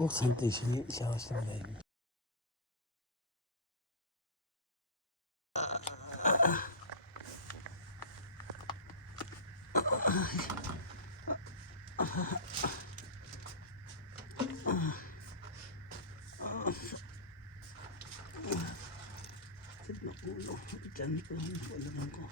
奥さんと一緒にシャワーしてもらえる。Cantik banget aku.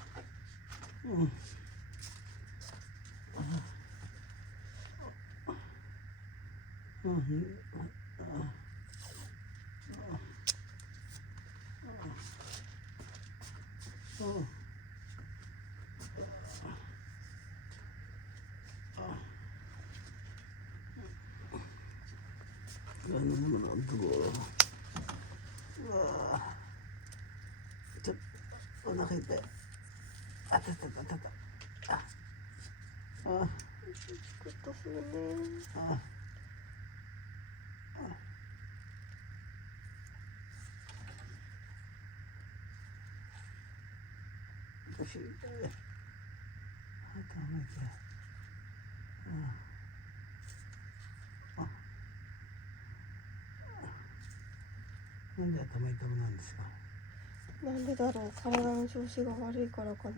Ganun naman ang dugo. Nakita. Kasi tama ka. Hindi tamay-tamaなんですか。なんでだろう、体の調子が悪いからかな。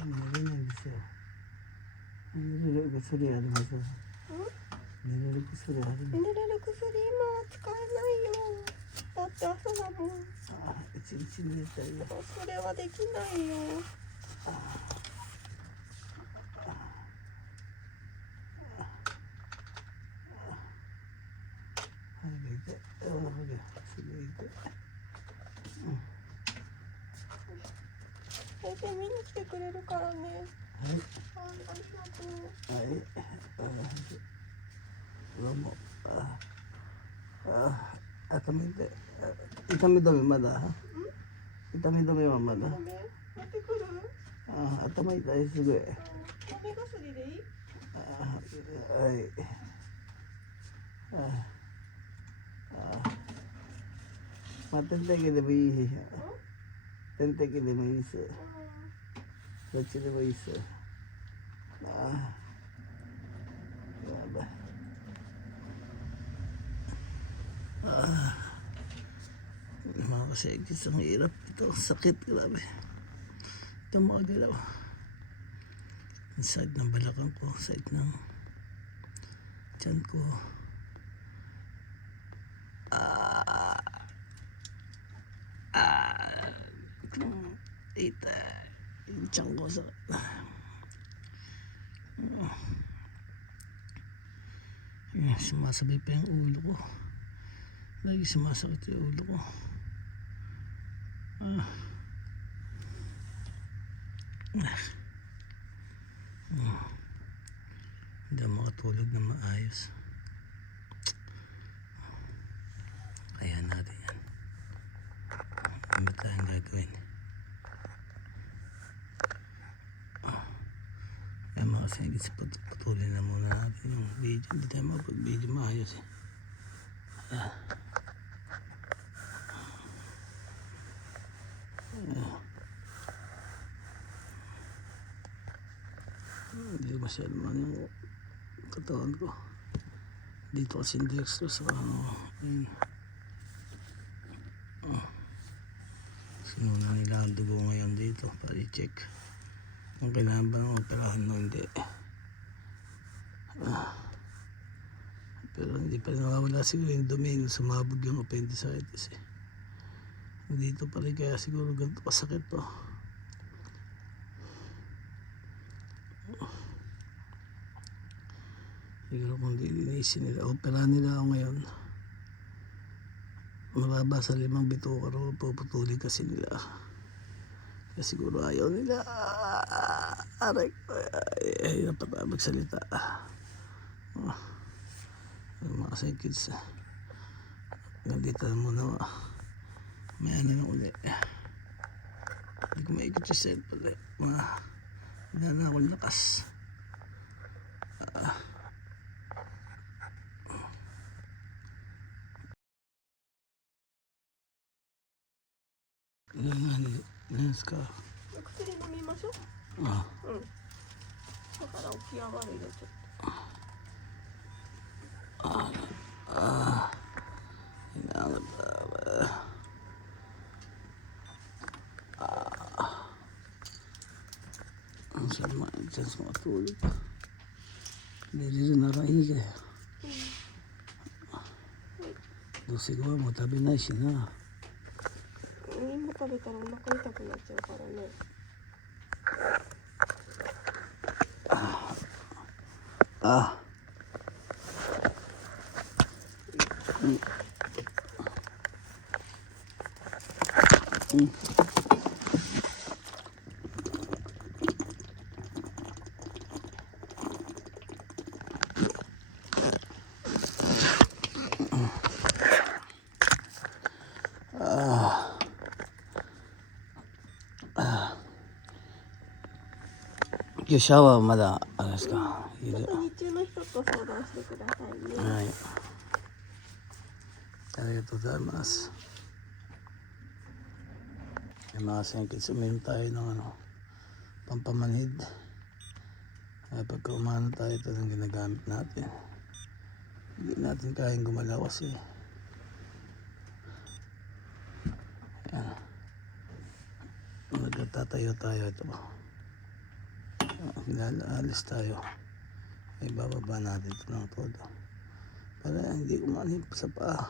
寝れないんですよ。寝れる薬あります。寝れる薬あります。寝れる薬今は使えないよ。だって朝だもん。一日寝たいよ。それはできないよ。先生見に来てくれるからね。はい。ありがとう。はい。どうも。痛み止めまだ？痛み止めはまだ？持ってくる？頭痛いすごい。目薬でいい？はい。まあ点滴でもいいし、点滴でもいいっす。どっちでもいいっす。やばい。Mga kasigis, ang hirap ito. Sakit, grabe. Ito mga galaw. Ang side ng balakang ko, side ng tiyan ko. Ita, yung tiyan ko sa sumasabay pa yung ulo ko. Lagi sumasakit yung ulo ko. Hindi ako makatulog na maayos. Kaya natin yan. Ano tayong gagawin? Kaya mga kasingit, patuloy na muna natin yung video. Hindi tayo mapag-video maayos eh. Hindi masyado man yung katawan ko. Dito kasi dextro sa yun. Sinuna nila ang dugo ngayon dito para i-check kung kailangan ba ng operahan o hindi. Pero hindi pa rin nawawala siguro yung dumi nung sumabog yung appendicitis eh. Dito pa rin kaya siguro ganito kasakit to. Siguro kung lilinisin nila, operahan nila ako ngayon, mababa sa 5 bituka ro, puputulin kasi nila. Kaya siguro ayaw nila. Aray, ay dapat magsalita. Mga kids, nandito na muna. May ano na uli. Hindi ko maikot yung set ulit. Hindi na akong lakas.何ですか？薬飲みましょう。ああ、だから起き上がるよちょっと。Inangat. Ang sama ang chance matulog. Hindi rin narahiga. Doon siguro mo tabi na siya na. Hindi mo tabi ka nang makita ko na siya para na.今日シャワーまだあれですか。いる。日中の人と相談してくださいね。はい。ありがとうございます。Yung mga sengkits, uminom tayo ng pampamanhid. Ay pagka umano tayo, ito yung ginagamit natin. Hindi natin kayang gumalaw kasi. Ayan. Nagtatayo tayo ito. Alis tayo. Ay bababa natin ito ng todo. Para hindi umanhid sa paa.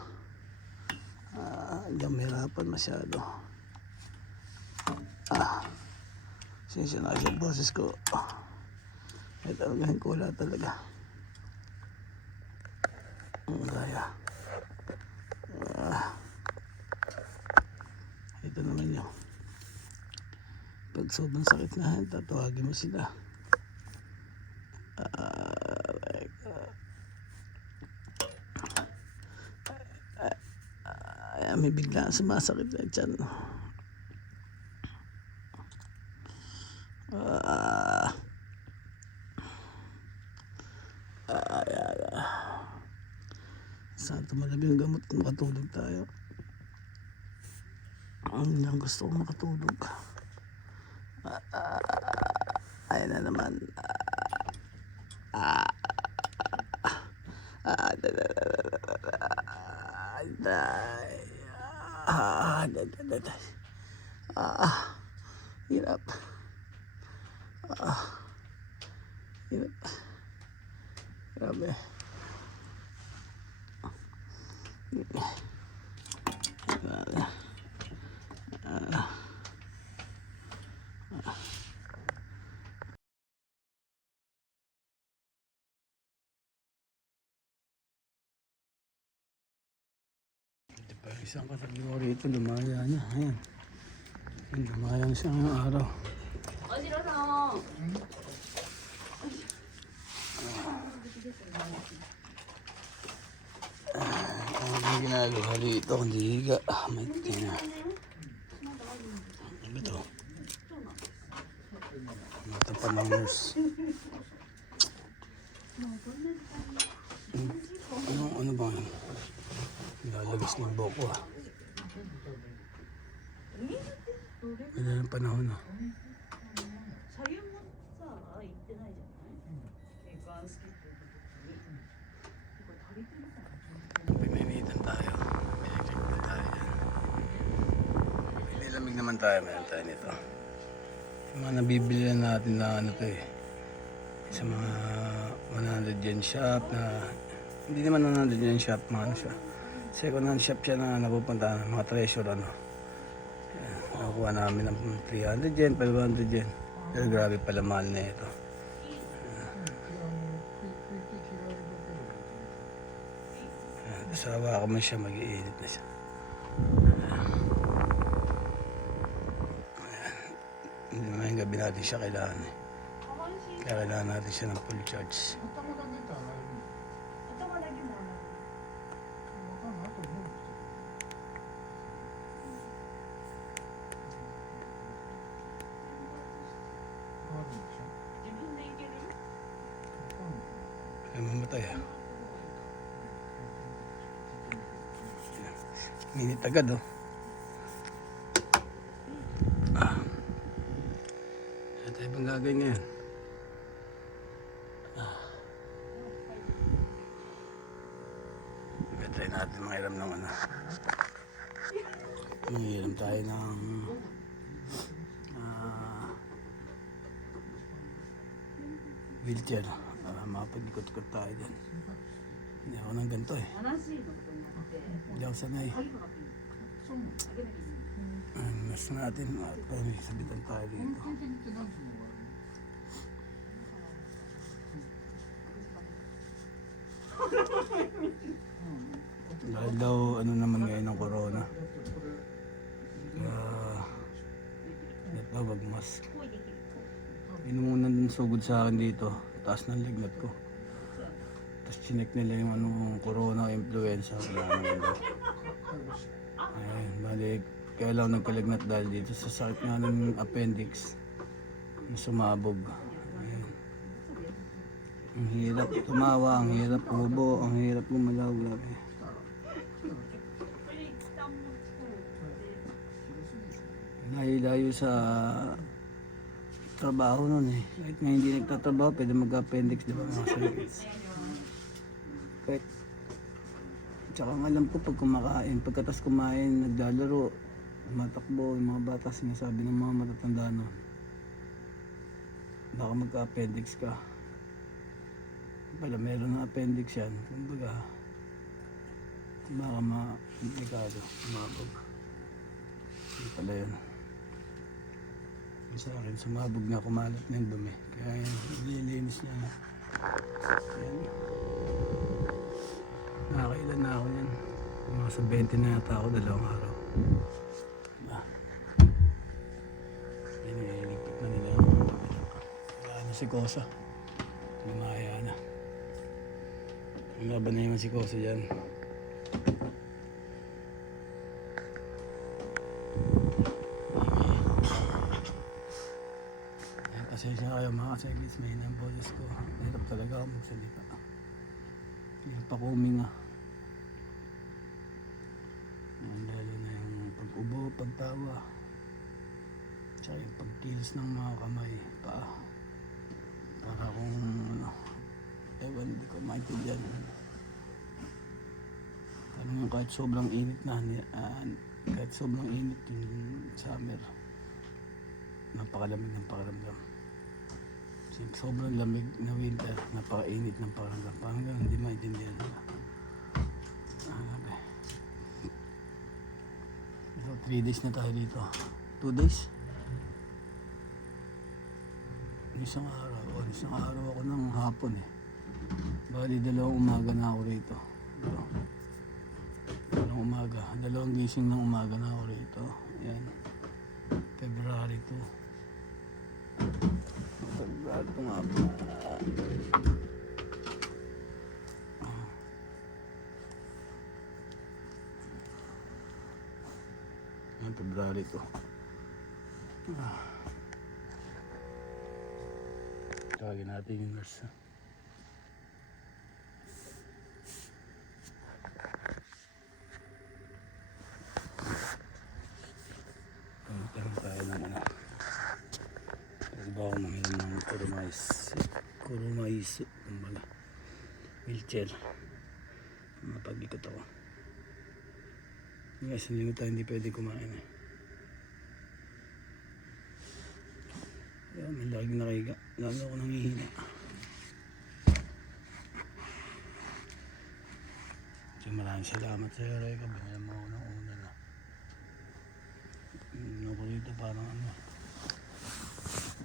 Hindi mahirapan masyado. Sinsya yung boses ko. May talagang kula talaga. Kaya. Ito naman yun. Pag sobrang sakit na yan, tatawagin mo sila. May bigla sumasakit na dyan. Saan tumalagang gamot kung makatulog tayo? Ang gusto kong makatulog. Ayan na naman. Hirap. Hirap. Grabe. Grabe. Isang kategory ito, lumaya na. Ayan. Lumaya na siya ngayong araw. Ang ginagawa dito, hindi higa. May tina. Ano ito? Ito pa ng nurse. Ano ba yun? Lalagis ng boko ah. Ano ng panahon ah. Pininitan tayo. Pininitan tayo yan. Pinilamig naman tayo. Meron tayo nito. Yung mga nabibili natin na ano to eh. Sa mga 100 yen shop na hindi naman 100 yen shop, mga ano siya. Second hand shop siya na napupunta ng mga treasure ano. Yan, nakukuha namin ng 300 yen, 500 yen. Pero grabe pala mahal na ito. Sawa ka man siya, mag-iinit na siya. Ayan. Hindi naman yung gabi natin siya kailangan eh. Kaya kailangan natin siya ng full charge. Kaya mamatay ah. Minit agad oh. Ano tayo bang gagawin ngayon? Manghiram ng ano. Manghiram tayo ng wheelchair. Makapag-ikot-ikot tayo dyan. Hindi ako ng ganito eh. Hindi ako sanay. Mas natin at may sabitan tayo dito. Dahil daw ano naman ngayon ng corona. Net daw magmask. Inumunan din sugod sa akin dito. Taas ng lignat ko. Tapos chinek nila yung anong corona influenza. Wala naman daw. Ayun, balik. Kaya lang nagkalagnat dahil dito sa sakit nga ng appendix. Yung sumabog. Ayun. Ang hirap tumawa, ang hirap umubo, ang hirap gumalaw. Grabe. Layo-layo sa trabaho nun eh. Kahit nga hindi nagtatrabaho, pwede mag-appendix, di ba mga circuits. Kahit, tsaka ang alam ko pag kumakain, pagkatas kumain, naglalaro, matakbo, yung mga bata, sinasabi ng mga matatanda nun, baka magka-appendix ka. Pala meron ng appendix yan, kumbaga, baka ma-implikado, sumabog. Hindi pala yun. Sa akin, sumabog na, kumalat na yung dumi. Kaya nililinis niya. Ayan. Nakakailan na ako yan. Mga sa 20 na yata ako, 2 araw. Yan, nililigpit na nila yung wala na si Kosa. Lumaya na. Ang laban na yung si Kosa dyan. Pasensya kayo mga seglis, may hinang boses ko. Hirap talaga ako magsalita. Yung pakumi nga. Lalo na yung pag-ubo, pagtawa. Tsaka yung pagkilos ng mga kamay, paa. Para kung ano, ewan, hindi ko maintindihan. Alam mo kahit sobrang init na, kahit sobrang init yung summer, napakalamig ng pakiramdam. Sobrang lamig na winter, napakainit ng pakiramdam. Parang gano'n, hindi maintindihan. So, 3 days na tayo dito. 2 days? Isang araw ako ng hapon eh. Bali, 2 umaga na ako rito. 2 umaga, 2 gising ng umaga na ako rito. Ayan, February 2. February 2 nga po. Ayan, February 2. Tawagin natin yung nurse. Pagkaroon tayo ng ano. Ba ako manghiram ng kurumaiso, kumbaga wheelchair. Mapag-ikot ako. Guys, hindi tayo hindi pwede kumain eh. Ayan, may laging nakahiga. Lalo ako nangihina. So, maraming salamat sa iyo, Reka. Binala mo ako ng una na. Ako rito parang ano.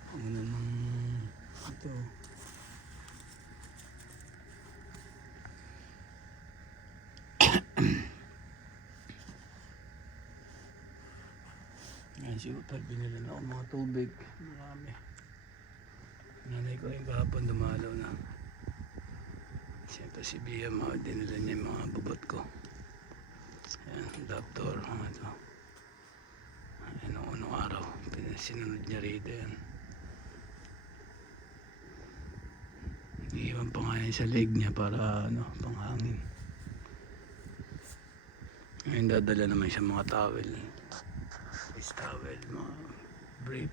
Ano nang ito. Ngayon si Utag, binila na ako mga tubig. Marami. Nanay ko yung kahapon dumalaw na. Siyempre si Bia, dinala niya yung mga bubot ko. Ayan, doktor. Ito. Ayan, noong unang araw. Sinunod niya rito yan. Iiwan pa nga yan sa leg niya para ano, panghangin. Ngayon dadala naman siya mga towel. Face towel, mga brief.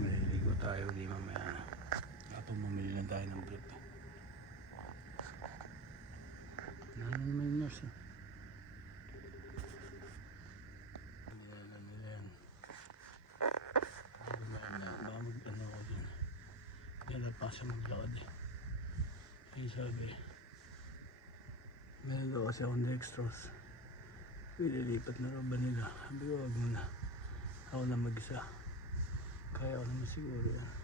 Maliligo tayo, di mamaya. Kapag mamili lang tayo ng brief. Nanon naman yung nurse. siya maglakad eh. Ay sabi, meron daw kasi akong dextrose. Ililipat na raw ba nila? Sabi ko, wag mo na. Ako na mag-isa. Kaya ko naman siguro yan.